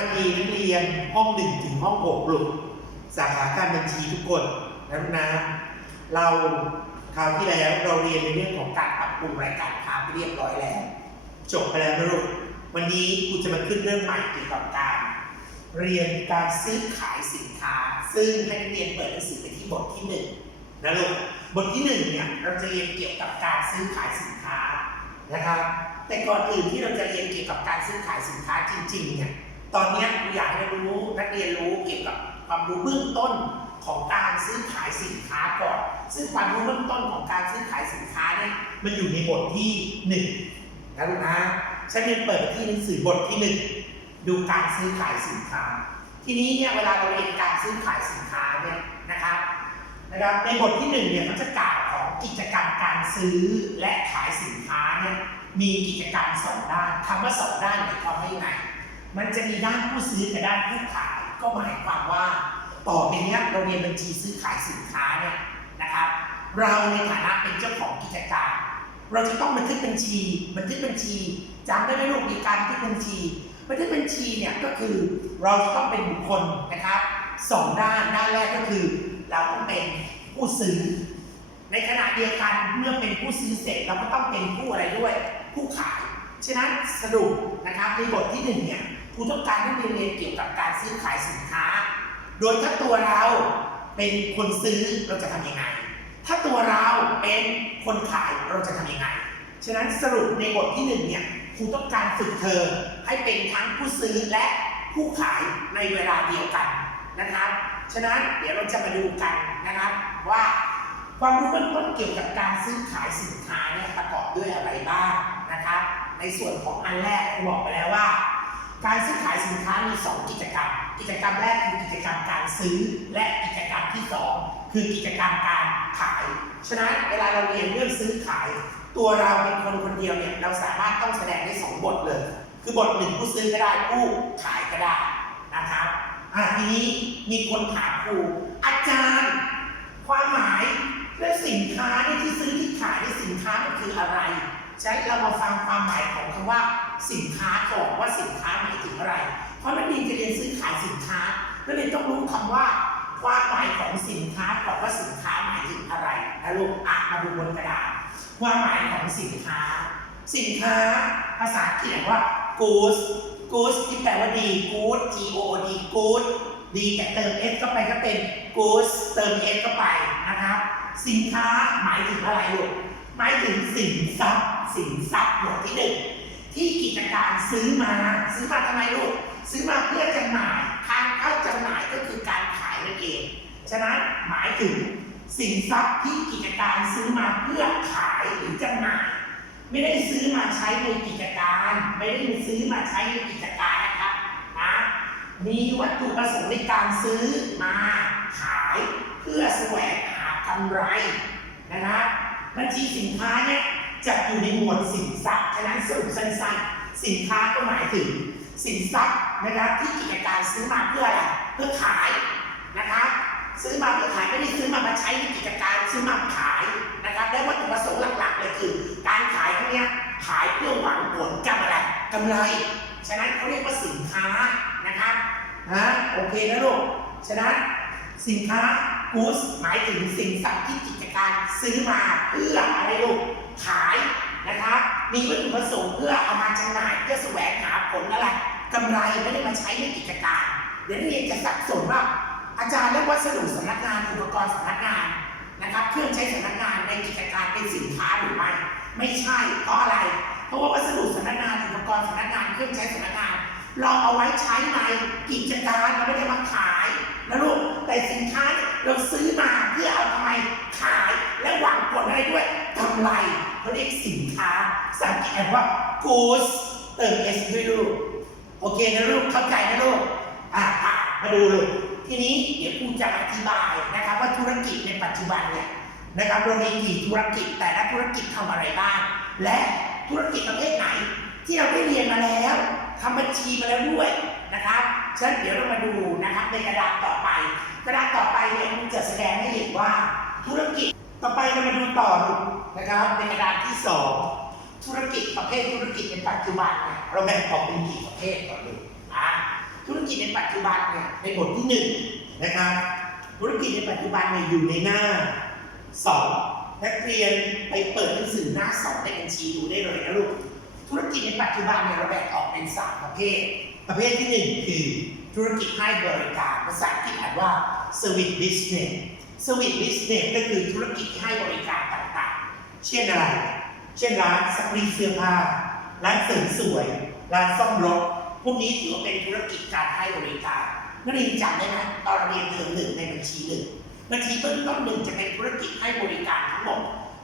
วัสดีนักเรียนห้องหนึ่งถึงห้องหกลูกสาขาการบัญชีทุกคนนะลูกนะเราคราวที่แล้วเราเรียนในเรื่องของการปรับปรุงรายการค้าไปเรียบร้อยแล้วจบไปแล้วนะลูกวันนี้ครูจะมาขึ้นเรื่องใหม่เกี่ยวกับการ เรียนการซื้อขายสินค้า ซึ่งให้นักเรียนเปิดหนังสือไปที่บทที่หนึ่งนะลูกบทที่หนึ่งเนี่ยเราจะเรียนเกี่ยวกับการซื้อขายสินค้านะครับแต่ก่อนอื่นที่เราจะเรียนเกี่ยวกับการซื้อขายสินค้าจริงๆเนี่ย ตอนนี้ยครูอยากให้รู้นักเรียนรู้เกี่ยวกับความรู้เบื้องต้นของการซื้อขายสินค้าก่อน ซึ่งความรู้เบื้องต้นของการซื้อขายสินค้าเนี่ยมันอยู่ในบทที่หนึ่งนะลูกนะฉันเรียนเปิดที่หนังสือบทที่หนึ่งดูการซื้อขายสินค้า ทีนี้เนี่ยเวลาเราเรียนการซื้อขายสินค้าเนี่ยนะครับนะครับในบทที่หนึ่งเนี่ยเขาจะกล่าวของกิจกรรมการซื้อและขายสินค้าเนี่ยมีกิจกรรมสองด้านคำว่าสองด้านหมายความว่ายังไง มันจะมีด้านผู้ซื้อกับด้านผู้ขาย ก็หมายความว่า ต่อไปนี้เราเรียนบัญชีซื้อขายสินค้าเนี่ยนะครับ เราในฐานะเป็นเจ้าของกิจการ เราจะต้องบันทึกบัญชีบันทึกบัญชีจำได้ไหมลูกมีการบันทึกบัญชีบันทึกบัญชีเนี่ยก็คือเราต้องเป็นบุคคลนะครับสองด้านด้านแรกก็คือ เราต้องเป็นผู้ซื้อ ในขณะเดียวกันเมื่อเป็นผู้ซื้อเสร็จเราก็ต้องเป็นผู้อะไรด้วย ผู้ขายฉะนั้นสรุปนะครับในบทที่หนึ่งเนี่ย รูต้องการให้เรียนเรียนเกี่ยวกับการซื้อขายสินค้า โดยถ้าตัวเราเป็นคนซื้อเราจะทำยังไง ถ้าตัวเราเป็นคนขายเราจะทำยังไง ฉะนั้นสรุปในบทที่หนึ่งเนี่ยครูต้องการฝึกเธอให้เป็นทั้งผู้ซื้อและผู้ขายในเวลาเดียวกันนะครับ ฉะนั้นเดี๋ยวเราจะมาดูกันนะครับว่าความรู้เบื้องต้นเกี่ยวกับการซื้อขายสินค้าเนี่ยประกอบด้วยอะไรบ้างนะครับ ในส่วนของอันแรกครูบอกไปแล้วว่า การซื้อขายสินค้ามี 2 กิจกรรม กิจกรรมแรกคือกิจกรรมการซื้อ และกิจกรรมที่ 2 คือกิจกรรมการขาย ฉะนั้นเวลาเราเรียนเรื่องซื้อขาย ตัวเราเป็นคนคนเดียวเนี่ยเราสามารถต้องแสดงได้สองบทเลย คือบทหนึ่งผู้ซื้อก็ได้ผู้ขายก็ได้นะครับทีนี้มีคนถามครูอาจารย์ ความหมายและสินค้านี่ที่ซื้อที่ขายในสินค้ามันคืออะไร ใช้เรามาฟังความหมายของคำว่าสินค้าก่อนว่าสินค้าหมายถึงอะไร เพราะนักเรียนจะเรียนซื้อขายสินค้านักเรียนต้องรู้คำว่าความหมายของสินค้าก่อนว่าสินค้าหมายถึงอะไรนะลูกอ่านมาดูบนกระดาษความหมายของสินค้า สินค้าภาษาอังกฤษเรียกว่า goods goods ที่แปลว่าดี good g o o d good ดีแต่เติม s เข้าไปก็เป็น goods เติม s เข้าไปนะครับ สินค้าหมายถึงอะไรลูก หมายถึงสินทรัพย์สินทรัพย์หมวดที่หนึ่งที่กิจการซื้อมาซื้อมาทำไมลูกซื้อมาเพื่อจำหน่ายการเข้าจำหน่ายก็คือการขายนั่นเองฉะนั้นหมายถึงสินทรัพย์ที่กิจการซื้อมาเพื่อขายหรือจำหน่าย ไม่ได้ซื้อมาใช้ในกิจการ ไม่ได้ซื้อมาใช้ในกิจการนะครับนะมีวัตถุประสงค์ในการซื้อมาขายเพื่อแสวงหากำไรนะครับ บัญชีสินค้าเนี่ยจะอยู่ในหมวดสินทรัพย์ฉะนั้นสรุปสั้นๆสินค้าก็หมายถึงสินทรัพย์นะครับที่กิจการซื้อมาเพื่ออะไรเพื่อขายนะครับซื้อมาเพื่อขายไม่ได้ซื้อมามาใช้ในกิจการซื้อมาขายนะครับและวัตถุประสงค์หลักๆเลยคือ การขายพวกเนี้ยขายเพื่อหวังผลกำไรกำไร ฉะนั้นเขาเรียกว่าสินค้านะครับนะโอเคนะลูกฉะนั้นสินค้า goods หมายถึงสิ่งทรัพย์ที่กิจการซื้อมาเพื่ออะไรลูกขายนะครับ มีวัตถุประสงค์เพื่อเอามาจำหน่ายเพื่อแสวงหาผลอะไรกำไรไม่ได้มาใช้ในกิจการเดี๋ยวเรียนจะสับสนว่า อาจารย์และวัสดุสำนักงานอุปกรณ์สำนักงานนะครับ เครื่องใช้สำนักงานในกิจการเป็นสินค้าหรือไม่ไม่ใช่เพราะอะไร เพราะว่าวัสดุสำนักงานอุปกรณ์สำนักงานเครื่องใช้สำนักงาน เราเอาไว้ใช้ในกิจการเราไม่ได้มาขาย นะลูกแต่สินค้าเนี่ยเราซื้อมาเพื่อเอาทำไมขายและหวังผลอะไรด้วยกำไรเขาเรียกสินค้าสังเกตว่า goods เติม s ด้วยลูกโอเคนะลูกเข้าใจนะลูกอะมาดูลูกทีนี้เดี๋ยวครูจะอธิบายนะครับว่าธุรกิจในปัจจุบันเนี่ยนะครับเรามีกี่ธุรกิจแต่ละธุรกิจทำอะไรบ้าง และธุรกิจประเภทไหน ที่เราได้เรียนมาแล้วทำบัญชีมาแล้วด้วยนะครับ ฉะนั้นเดี๋ยวเรามาดูนะครับในกระดาษต่อไป กระดาษต่อไปเนี่ยมันจะแสดงให้เห็นว่าธุรกิจต่อไปเรามาดูต่อลูกนะครับในกระดาษที่สองธุรกิจประเภทธุรกิจในปัจจุบันเนี่ยเราแบ่งออกเป็นกี่ประเภทก่อนดูอะธุรกิจในปัจจุบันเนี่ยในบทที่หนึ่งนะครับธุรกิจในปัจจุบันเนี่ยอยู่ในหน้าสองนักเรียนไปเปิดหนังสือหน้าสองในบัญชีดูได้เลยนะลูกธุรกิจในปัจจุบันเนี่ยเราแบ่งออกเป็นสามประเภท ประเภทที่หนึ่งคือธุรกิจให้บริการภาษาอังกฤษอ่านว่า service business service business ก็คือธุรกิจให้บริการต่างๆ เช่นอะไร เช่นร้านซักรีดเสื้อผ้า ร้านเสริมสวย ร้านซ่อมรถ พวกนี้ถือว่าเป็นธุรกิจการให้บริการนักเรียนจำได้ไหมตอนเราเรียนเทอมหนึ่งในบัญชีหนึ่งบัญชีเบื้องต้นหนึ่งจะเป็นธุรกิจให้บริการทั้งหมด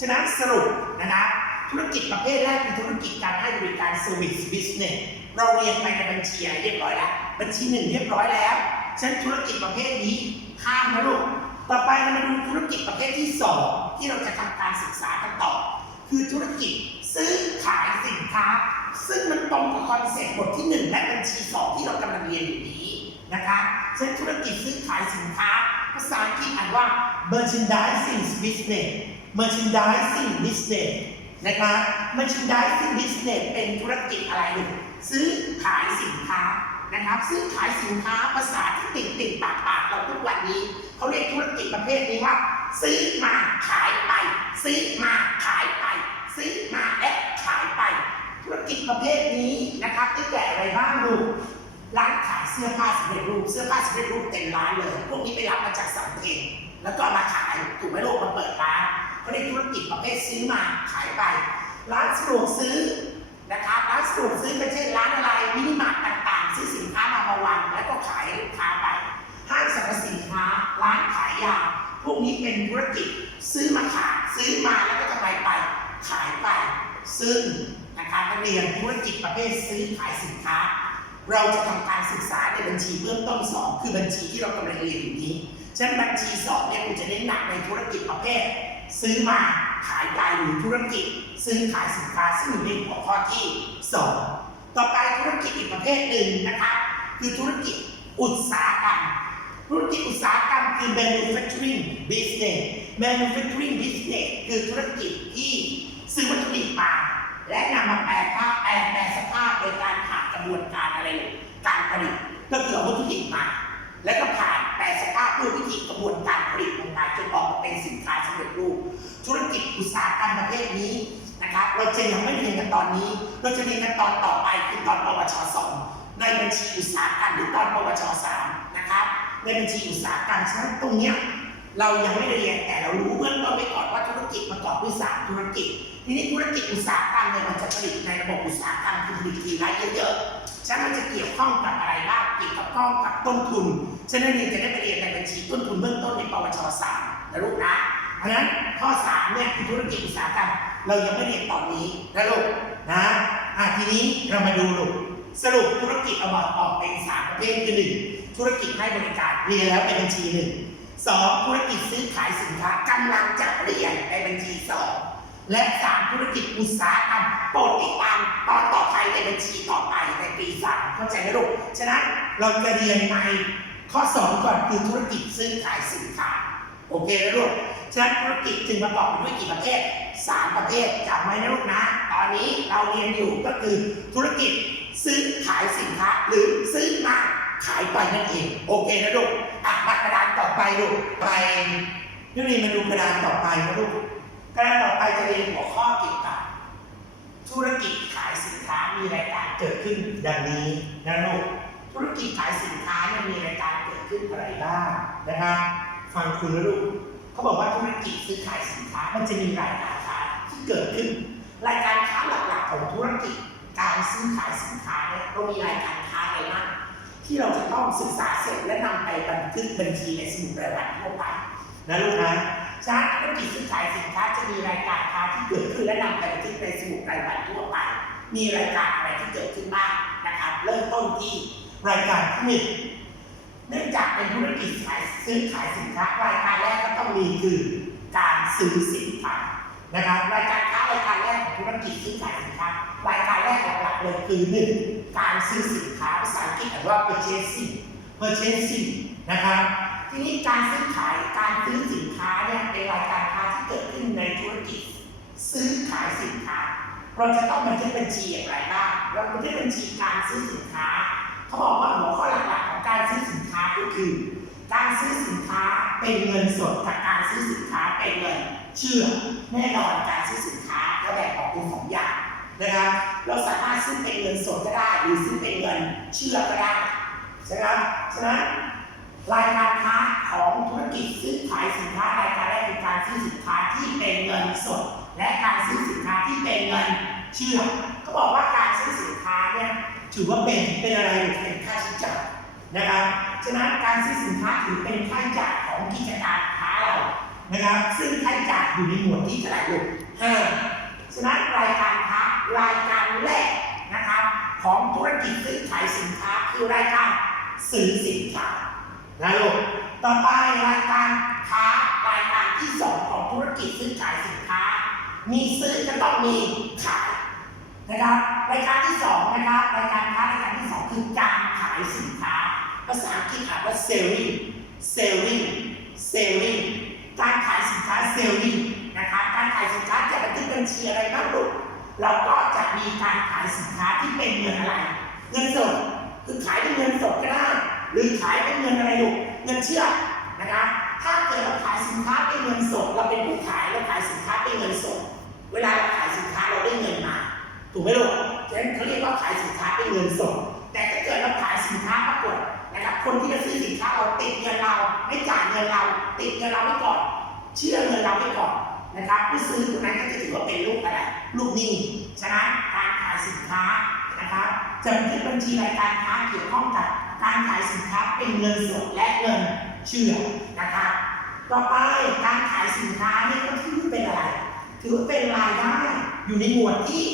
ฉะนั้นสรุปนะครับธุรกิจประเภทแรกคือธุรกิจการให้บริการ service business เราเรียนไปในบัญชีเรียบร้อยแล้วบัญชีหนึ่งเรียบร้อยแล้วฉะนั้นธุรกิจประเภทนี้ข้ามนะลูกต่อไปเรามาดูธุรกิจประเภทที่สองที่เราจะทำการศึกษากันต่อ คือธุรกิจซื้อขายสินค้า ซึ่งมันตรงกับคอนเซ็ปต์บทที่หนึ่งและบัญชีสองที่เรากำลังเรียนอยู่นี้นะคะเช่นธุรกิจซื้อขายสินค้า ภาษาอังกฤษอ่านว่า merchandising business merchandising business นะคะ merchandising business เป็นธุรกิจอะไรหนึ่ง ซื้อขายสินค้านะครับ ซื้อขายสินค้าภาษาที่ติดติดปากปากเราทุกวันนี้เขาเรียกธุรกิจประเภทนี้ว่า ซื้อมาขายไป ซื้อมาขายไป ซื้อมาและขายไป ธุรกิจประเภทนี้นะครับได้แก่อะไรบ้างลูกร้านขายเสื้อผ้าสำเร็จรูปเสื้อผ้าสำเร็จรูปเต็มร้านเลย พวกนี้ไปรับมาจากสำเพ็งแล้วก็มาขายถูกไหมลูกมาเปิดร้านเขาเรียกธุรกิจประเภทซื้อมาขายไป ร้านสะดวกซื้อ นะครับร้านสะดวกซื้อไม่ใช่นร้านอะไรมินิมาร์ทต่างๆ ซื้อสินค้ามามาวางแล้วก็ขายลูกค้าไปห้างสรรพสินค้าร้านขายยาพวกนี้เป็นธุรกิจซื้อมาขายซื้อมาแล้วก็ทำไรไป ขายไป ซึ่งนะคะนักเรียนธุรกิจประเภทซื้อขายสินค้า เราจะทำการศึกษาในบัญชีเบื้องต้นสองคือบัญชีที่เรากำลังเรียนอยู่นี้ฉะนั้นบัญชีสองเนี่ยคุณจะเน้นหนักในธุรกิจประเภท ซื้อมาขายไปหรือธุรกิจ ซื้อขายสินค้าซึ่งอยู่ในหัวข้อที่สองต่อไปธุรกิจอีกประเภทหนึ่งนะคะคือธุรกิจอุตสาหกรรม ธุรกิจอุตสาหกรรมคือ manufacturing business manufacturing business คือธุรกิจที่ซื้อวัตถุดิบมาและนำมาแปลภาพแปลแปลสภาพโดยการผ่านกระบวนการอะไรการผลิตก็คือเอาวัตถุดิบมาแล้วก็ผ่านแปลสภาพด้วยวิธีกระบวนการผลิตลงมาจนออกมาเป็นสินค้าสำเร็จรูป ธุรกิจอุตสาหกรรมประเภทนี้ นะครับเราจะยังไม่เรียนกันตอนนี้ เราจะเรียนกันตอนต่อไปคือตอนปวชสองในบัญชีอุตสาหกรรมหรือตอนปวชสามนะครับในบัญชีอุตสาหกรรมฉะนั้นตรงเนี้ยเรายังไม่ได้เรียนแต่เรารู้เบื้องต้นไปก่อนว่าธุรกิจประกอบด้วยสามธุรกิจทีนี้ธุรกิจอุตสาหกรรมเนี่ยมันจะผลิตในระบบอุตสาหกรรมคือผลิตทีละเยอะๆฉะนั้นมันจะเกี่ยวข้องกับอะไรบ้างเกี่ยวกับข้องกับต้นทุนฉะนั้นเรียนจะได้ไปเรียนในบัญชีต้นทุนเบื้องต้นในปวชสามนะลูกนะ เพราะฉะนั้นข้อสามเนี่ยคือธุรกิจอุตสาหกรรมเรายังไม่เรียนตอนนี้นะลูกนะอะทีนี้เรามาดูลูกสรุปธุรกิจเอามาออกเป็นสามประเภทคือหนึ่งธุรกิจให้บริการเรียนแล้วในบัญชีหนึ่งสองธุรกิจซื้อขายสินค้ากำลังจะเรียนในบัญชีสองและสามธุรกิจอุตสาหกรรมโปรดติดตามตอนต่อไปในบัญชีต่อไปในปีสามเข้าใจไหมลูกฉะนั้นเราจะเรียนในข้อสองก่อนคือธุรกิจซื้อขายสินค้าโอเคนะลูก ฉะนั้นธุรกิจจึงประกอบไปด้วยกี่ประเภทสามประเภทจำไว้นะลูกนะ ตอนนี้เราเรียนอยู่ก็คือธุรกิจซื้อขายสินค้าหรือซื้อมาขายไปนั่นเอง โอเคนะลูกอะมากระดานต่อไปลูกไปนักเรียนมาดูกระดานต่อไปนะลูกกระดานต่อไปจะเรียนหัวข้อเกี่ยวกับธุรกิจขายสินค้ามีรายการเกิดขึ้นดังนี้นะลูกธุรกิจขายสินค้าเนี่ยมีรายการเกิดขึ้นอะไรบ้างนะครับฟังคุณนะลูก เขาบอกว่าธุรกิจซื้อขายสินค้ามันจะมีรายการค้าที่เกิดขึ้น รายการค้าหลักๆของธุรกิจการซื้อขายสินค้าเนี่ยเรามีรายการค้าอะไรบ้างที่เราจะต้องศึกษาเสร็จและนำไปบันทึกบัญชีในสมุดรายวันทั่วไปนะลูกนะชาติธุรกิจซื้อขายสินค้าจะมีรายการค้าที่เกิดขึ้นและนำไปบันทึกในสมุดรายวันทั่วไป มีรายการอะไรที่เกิดขึ้นบ้างนะครับ เริ่มต้นที่รายการที่หนึ่ง เนื่องจากเป็นธุรกิจขายซื้อขายสินค้ารายการแรกก็ต้องมีคือการซื้อสินค้านะครับรายการค้ารายการแรกของธุรกิจซื้อขายสินค้ารายการแรกหลักๆเลยคือหนึ่งการซื้อสินค้าภาษาอังกฤษอ่านว่า purchasing purchasing นะครับทีนี้การซื้อขายการซื้อสินค้าเนี่ยเป็นรายการค้าที่เกิดขึ้นในธุรกิจ ซื้อขายสินค้าเราจะต้องบันทึกบัญชีอย่างไรบ้างเราบันทึกบัญชีการซื้อสินค้า เขาบอกว่าหัวข้อหลักๆของการซื้อสินค้าก็คือ การซื้อสินค้าเป็นเงินสดกับการซื้อสินค้าเป็นเงินเชื่อแน่นอนการซื้อสินค้าก็แบ่งออกเป็นสองอย่างนะครับเราสามารถซื้อเป็นเงินสดก็ได้ หรือซื้อเป็นเงินเชื่อก็ได้ใช่ไหมครับฉะนั้นรายการค้าของธุรกิจซื้อขายสินค้ารายการแรกคือการซื้อสินค้าที่เป็นเงินสด และการซื้อสินค้าที่เป็นเงินเชื่อก็บอกว่าการซื้อสินค้าเนี่ย ถือว่าเป็นเป็นอะไรเป็นค่าใช้จ่ายนะครับฉะนั้นการซื้อสินค้าถือเป็นค่าใช้จ่ายของกิจการค้าเรานะครับ ซึ่งค่าใช้จ่ายอยู่ในหมวดที่เท่าไหร่ลูกห้าฉะนั้นรายการค้ารายการแรกนะครับ ของธุรกิจซื้อขายสินค้าคือรายการซื้อสินค้านะลูกต่อไปรายการค้ารายการที่สองของธุรกิจซื้อขายสินค้า มีซื้อก็ต้องมีขาย นะครับรายการที่สองนะครับรายการค้ารายการที่สองคือการขายสินค้า ภาษาอังกฤษอ่านว่า selling selling selling การขายสินค้า selling นะครับการขายสินค้าจะบันทึกบัญชีอะไรบ้างลูกเราก็จะมีการขายสินค้าที่เป็นเงินอะไร เงินสดคือขายเป็นเงินสดก็ได้หรือขายเป็นเงินอะไรลูกเงินเชื่อนะครับถ้าเกิดเราขายสินค้าเป็นเงินสดเราเป็นผู้ขาย ถูกไหมลูกฉะนั้นเขาเรียกว่าขายสินค้าเป็นเงินสด แต่ถ้าเกิดเราขายสินค้าปรากฏนะครับ คนที่จะซื้อสินค้าเราติดเงินเรา ไม่จ่ายเงินเรา ติดเงินเราไว้ก่อน เชื่อเงินเราไว้ก่อนนะครับผู้ซื้อคนนั้นก็จะถือว่าเป็นลูกอะไร ลูกหนี้ ฉะนั้นการขายสินค้านะครับจะบันทึกบัญชีรายการค้าเกี่ยวข้องกับการขายสินค้าเป็นเงินสดและเงินเชื่อนะครับต่อไปการขายสินค้านี่ก็ถือเป็นอะไร ถือเป็นรายได้อยู่ในหมวดที่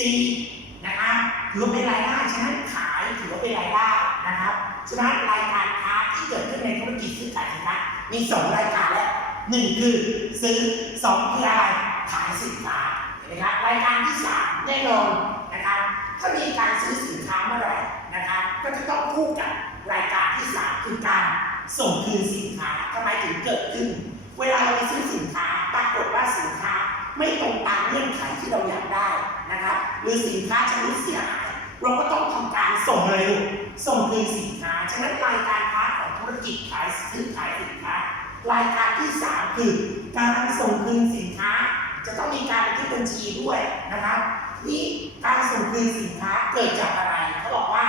4นะครับถือว่าเป็นรายได้ฉะนั้นขายถือว่าเป็นรายได้นะครับฉะนั้นรายการค้าที่เกิดขึ้นในธุรกิจซื้อขายสินค้ามี 2 รายการแล้วหนึ่งคือซื้อสองคืออะไรขายสินค้าเห็นะครับรายการที่3แน่นอนนะครับถ้ามีการซื้อสินค้าเมื่อไหร่นะครับก็จะต้องคู่กับรายการที่3คือการส่งคืนสินค้าทำไมถึงเกิดขึ้น เวลาเราไปซื้อสินค้าปรากฏว่าสินค้าไม่ตรงตามเงื่อนไขที่เราอยาก หรือสินค้าชำรุดเสียหายเราก็ต้องทำการส่งอะไรลูกส่งคืนสินค้าฉะนั้นรายการค้าของธุรกิจขายซื้อขายสินค้ารายการที่ 3 คือการส่งคืนสินค้า จะต้องมีการบันทึกบัญชีด้วยนะครับนี่การส่งคืนสินค้าเกิดจากอะไรเขาบอกว่า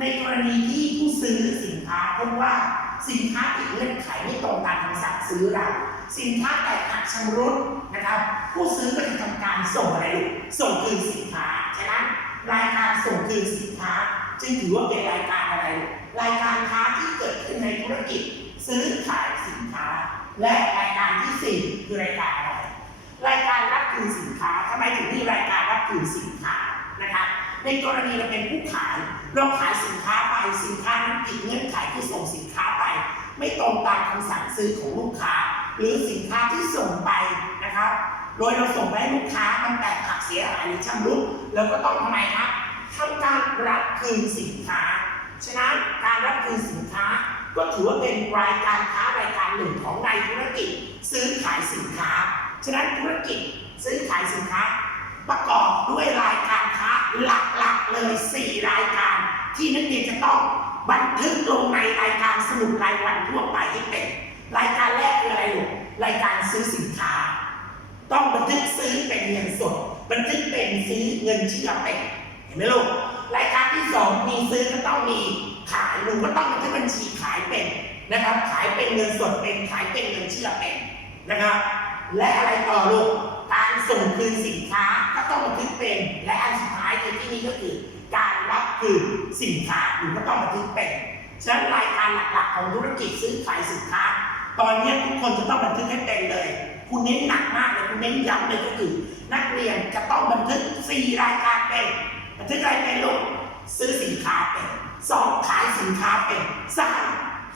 ในกรณีที่ผู้ซื้อสินค้าพบว่าสินค้าผิดเงื่อนไขไม่ตรงตามคำสั่งซื้อเราสินค้าแตกหัก ชำรุดนะครับ ผู้ซื้อก็จะทำการส่งอะไรลูกส่งคืนสินค้าฉะนั้นรายการส่งคืนสินค้า จึงถือว่าเป็นรายการอะไรลูกรายการค้าที่เกิดขึ้นในธุรกิจ ซื้อขายสินค้า และรายการที่สี่คือรายการอะไรรายการรับคืนสินค้าทำไมถึงมีรายการรับคืนสินค้านะครับในกรณีเราเป็นผู้ขายเราขายสินค้าไปสินค้านั้นผิดเงื่อนไขคือส่งสินค้าไป ไม่ตรงตามคำสั่งซื้อของลูกค้า หรือสินค้าที่ส่งไปนะครับ โดยเราส่งไปให้ลูกค้ามันแตกหักเสียหายหรือชำรุดเราก็ต้องทำไมครับทำการรับคืนสินค้า ฉะนั้นการรับคืนสินค้าก็ถือว่าเป็นรายการค้ารายการหนึ่งของในธุรกิจซื้อขายสินค้า ฉะนั้นธุรกิจซื้อขายสินค้า ประกอบด้วยรายการค้าหลักๆเลย 4 รายการ ที่นักเรียนจะต้องบันทึกลงในรายการสมุดรายวันทั่วไปให้เป็น รายการแรกคืออะไรลูกรายการซื้อสินค้า ต้องบันทึกซื้อเป็นเงินสด บันทึกเป็นซื้อเงินเชื่อเป็นเห็นไหมลูกรายการที่สองมีซื้อก็ต้องมีขายลุงก็ต้องบันทึกบัญชีขายเป็นนะครับ ขายเป็นเงินสดเป็นขายเป็นเงินเชื่อเป็นนะครับ และอะไรต่อลูกการส่งคืนสินค้าก็ต้องบันทึกเป็น และอันสุดท้ายในที่นี้ก็คือ การรับคืนสินค้าอยู่ก็ต้องบันทึกเป็นฉะนั้นรายการหลักๆของธุรกิจซื้อขายสินค้า ตอนนี้ทุกคนจะต้องบันทึกให้เป็นเลย คุณเน้นหนักมากเลยคุณเน้นย้ำเลยก็คือนักเรียนจะต้องบันทึก 4 รายการเป็นบันทึกอะไรเป็นลูกซื้อสินค้าเป็นสองขายสินค้าเป็นสาม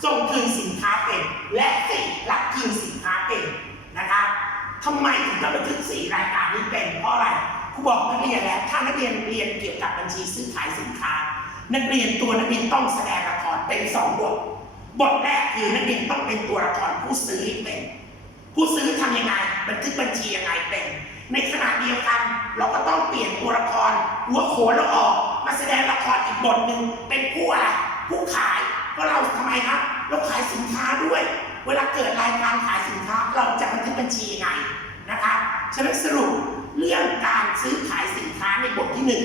ส่งคืนสินค้าเป็น และสี่รับคืนสินค้าเป็นนะครับทำไมถึงต้องบันทึก 4 รายการนี้เป็นเพราะอะไรครูบอกนักเรียนแล้วถ้านักเรียนเรียนเกี่ยวกับบัญชีซื้อขายสินค้า นักเรียนตัวนักเรียนต้องแสดงละครเป็นสองบท บทแรกคือนักเรียนต้องเป็นตัวละครผู้ซื้อเป็น ผู้ซื้อทำยังไงบันทึกบัญชียังไงเป็น ในขณะเดียวกัน เราก็ต้องเปลี่ยนตัวละครหัวโขนเราออก มาแสดงละครอีกบทหนึ่งเป็นผู้อะไรผู้ขายเพราะเราทำไมครับเเราขายสินค้าด้วย เวลาเกิดรายการขายสินค้า เราจะบันทึกบัญชียังไงนะคะฉะนั้นสรุปเรื่องการซื้อขายสินค้าในบทที่หนึ่ง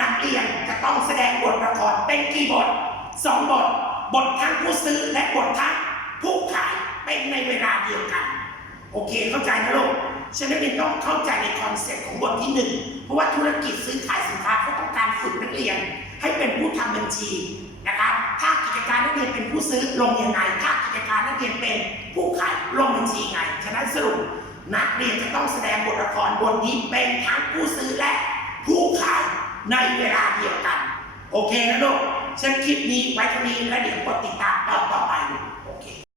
นักเรียนจะต้องแสดงบทละครเป็นกี่บทสองบท บททั้งผู้ซื้อและบททั้งผู้ขายเป็นในเวลาเดียวกัน โอเคเข้าใจนะลูกฉะนั้นเรียนต้องเข้าใจในคอนเซ็ปต์ของบทที่หนึ่งเพราะว่าธุรกิจซื้อขายสินค้าเขาต้องการฝึกนักเรียน ให้เป็นผู้ทำบัญชีนะครับถ้ากิจการนักเรียนเป็นผู้ซื้อลงยังไงถ้ากิจการนักเรียนเป็นผู้ขายลงบัญชีไง ฉะนั้นสรุปนักเรียนจะต้องแสดงบทละครบทนี้เป็นทั้งผู้ซื้อและผู้ขายในเวลาเดียวกัน โอเคนะลูก ฉันคลิปนี้ไว้เท่านี้แล้วเดี๋ยวกดติดตามตอนต่อไป